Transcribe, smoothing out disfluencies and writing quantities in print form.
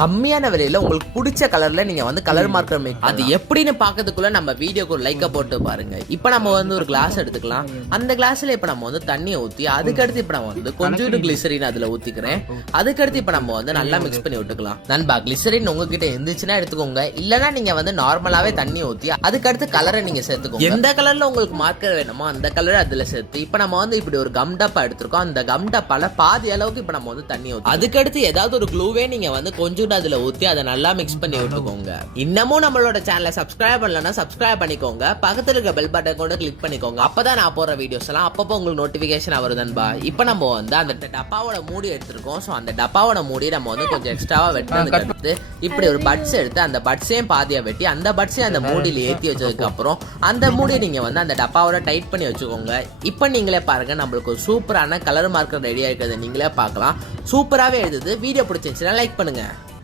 கம்மியான விலையில உங்களுக்கு பிடிச்ச கலர்ல நீங்க வந்து கலர் மார்க்கர் மேக் அது எப்படின்னு பாக்கிறதுக்குள்ள நம்ம வீடியோக்கு ஒரு லைக்க போட்டு பாருங்க. இப்போ நம்ம வந்து ஒரு கிளாஸ் எடுத்துக்கலாம். அந்த கிளாஸ்ல இப்போ நம்ம வந்து தண்ணியை ஊற்றி அதுக்கடுத்து இப்போ நம்ம வந்து கொஞ்சோண்டு கிளிசரின் அதுல ஊத்திக்கிறேன். அதுக்கடுத்து இப்போ நம்ம வந்து நல்லா மிக்ஸ் பண்ணி விட்டுக்கலாம். நண்பா கிளிசரின் உங்ககிட்ட இருந்துச்சுன்னா எடுத்துக்கோங்க, இல்லைன்னா நீங்க வந்து நார்மலாவே தண்ணி ஊற்றி அதுக்கடுத்து கலரை நீங்க சேர்த்துக்கோங்க. எந்த கலர்ல உங்களுக்கு மார்க்கர் வேணுமோ அந்த கலரை அதுல சேர்த்து இப்போ நம்ம வந்து இப்படி ஒரு கம் டப்பா எடுத்திருக்கோம். அந்த கம் டப்பால பாதி அளவுக்கு இப்போ நம்ம வந்து தண்ணி ஊற்றி அதுக்கடுத்து ஏதாவது ஒரு க்ளூவே நீங்க வந்து கொஞ்சம் அதுல ஊத்தி அதை நல்லா மிக்ஸ் பண்ணி விட்டுக்கோங்க. இன்னமும் நம்மளோட சேனலை சப்ஸ்கிரைப் பண்ணலன்னா சப்ஸ்கிரைப் பண்ணிக்கோங்க. பக்கத்துல இருக்க பெல் பட்டன் கூட கிளிக் பண்ணிக்கோங்க. அப்பதான் நான் போற வீடியோஸ் எல்லாம் அப்பப்போ உங்களுக்கு நோட்டிபிகேஷன் வருதுன்பா. இப்போ நம்ம வந்து அந்த டப்பாவோட மூடி எடுத்திருக்கோம். ஸோ அந்த டப்பாவோட மூடி நம்ம வந்து கொஞ்சம் எக்ஸ்ட்ராவா வெட்டினதுக்கு அடுத்து இப்படி ஒரு பட்ஸ் எடுத்து அந்த பட்ஸையும் பாதியா வெட்டி அந்த பட்ஸையும் அந்த மூடியில ஏற்றி வச்சதுக்கு அப்புறம் அந்த மூடியை நீங்க வந்து அந்த டப்பாவோட டைட் பண்ணி வச்சுக்கோங்க. இப்போ நீங்களே பாருங்க, நம்மளுக்கு ஒரு சூப்பரான கலர் மார்க்கர் ரெடியா இருக்கிறது நீங்களே பார்க்கலாம். சூப்பராகவே எழுதுது. வீடியோ பிடிச்சிருந்துச்சுன்னா லைக் பண்ணுங்க.